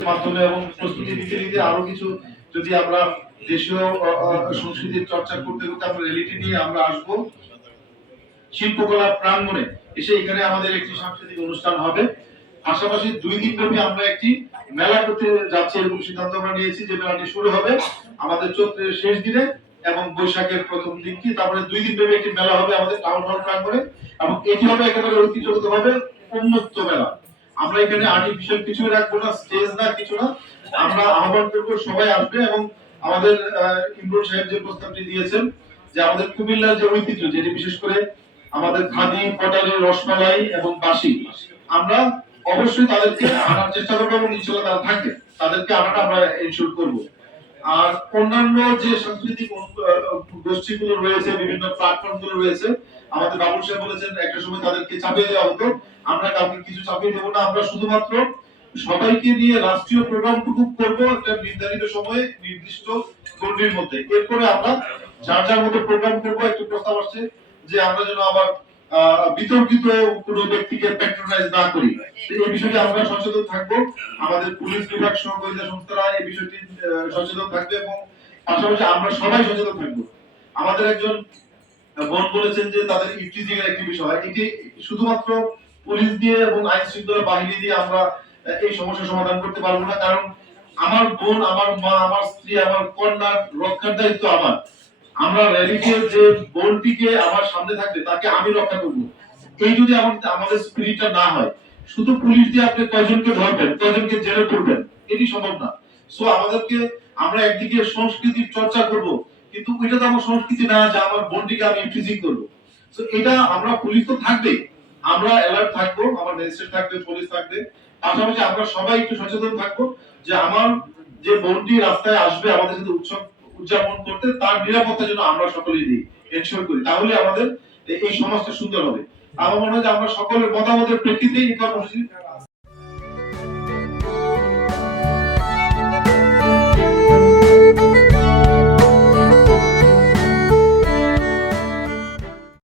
মাধ্যমে এবং প্রস্তুতি নিতে নিতে আরো কিছু যদি আমরা দেশীয় সংস্কৃতির চর্চা করতে করতে আমরা রিয়েলিটি নিয়ে আমরা আসবো শিল্পকলা প্রাঙ্গণে এসে এখানে আমাদের একটি সাংস্কৃতিক অনুষ্ঠান হবে। পাশাপাশি 2 দিন ব্যাপী আমরা একটি মেলা করতে যাচ্ছি এরকম সিদ্ধান্ত আমরা নিয়েছি যে মেলাটি শুরু হবে আমাদের চৈত্রের শেষ দিনে এবং বৈশাখের প্রথম দিনটি, তারপরে 2 দিন ব্যাপী একটি মেলা হবে আমাদের টাউন হল প্রাঙ্গণে এবং এটি হবে একেবারে ঐতিহ্যগতভাবে উন্মুক্ত মেলা। আমরা এখানে আর্টিফিশিয়াল কিছু রাখবো না, স্টেজ না, কিছু না। আমরা আহ্বান করবো সবাই আসবে এবং আমাদের ইমরুল সাহেব যে প্রস্তাবটি দিয়েছেন যে আমাদের কুমিল্লার যে ঐতিহ্য যেটি বিশেষ করে আমাদের খাদি পটালি রসমালাই এবং বাসি আমরা অবশ্যই তাদেরকে আনার চেষ্টা করবো এবং ইনশাআল্লাহ তারা থাকবে, তাদেরকে আনাটা আমরা এনশিওর করবো। আর অন্যান্য যে সাংস্কৃতিক গোষ্ঠীগুলো রয়েছে বিভিন্ন প্ল্যাটফর্ম গুলো রয়েছে আমাদের বাবুল সাহেব বলেছেন একটা সময় তাদেরকে চাপিয়ে দেওয়া হতো, আমরা কাউকে কিছু চাপিয়ে দেবো না। আমরা শুধুমাত্র সবাইকে নিয়ে রাষ্ট্রীয় প্রোগ্রামটুকু করবো একটা নির্ধারিত সময়ে নির্দিষ্ট গণ্ডির মধ্যে, এরপরে আমরা যার যার মতো প্রোগ্রাম করবো। একটু প্রস্তাব আসছে যে আমরা যেন আবার বিতর্কিত কোনো ব্যক্তিকে প্যাট্রোনাইজ না করি, এই বিষয়টি আমরা সচেতন থাকবো। আমাদের পুলিশ বিভাগ সহ গোয়েন্দা সংস্থারা এই বিষয়টি সচেতন থাকবে এবং পাশাপাশি আমরা সবাই সচেতন থাকবো। আমাদের একজন বোন বলেছেন যে তাদের ইফটিজিং এর একটি বিষয়, এটি শুধুমাত্র পুলিশ দিয়ে এবং আইন শৃঙ্খলা বাহিনী দিয়ে আমরা এই সমস্যার সমাধান করতে পারবো না, কারণ আমার বোন, আমার মা, আমার স্ত্রী, আমার কন্যার রক্ষার দায়িত্ব আমার। আমরা র্যালিকে যে বোনটিকে আমার সামনে থাকবে তাকে আমি রক্ষা করবো, এই যদি আমাদের স্পিরিটটা না হয়, শুধু পুলিশ দিয়ে আপনি কয়জনকে ধরবেন, কয়জনকে জেলে পড়বেন, এটি সম্ভব না। সো আমাদেরকে আমরা একদিকে সংস্কৃতির চর্চা করব, কিন্তু ওইটা তো আমার সংস্কৃতি না যে আমার বোনটিকে আমি ফিজিং করবো। সো এটা আমরা পুলিশ তো থাকবে, আমরা অ্যালার্ট থাকবো, আমার ম্যাজিস্ট্রেট থাকবে, পুলিশ থাকবে, পাশাপাশি আমরা সবাই একটু সচেতন থাকবো যে আমার যে বোনটি রাস্তায় আসবে আমাদের সাথে উৎসব উদযাপন করতে, তার নিরাপত্তার জন্য আমরা সকলেই দিই, এনশিওর করি, তাহলে আমাদের এই সমাজটা সুন্দর হবে। আমার মনে হয় যে আমরা সকলের মতামতের প্রেক্ষিতেই এই কর্মসূচি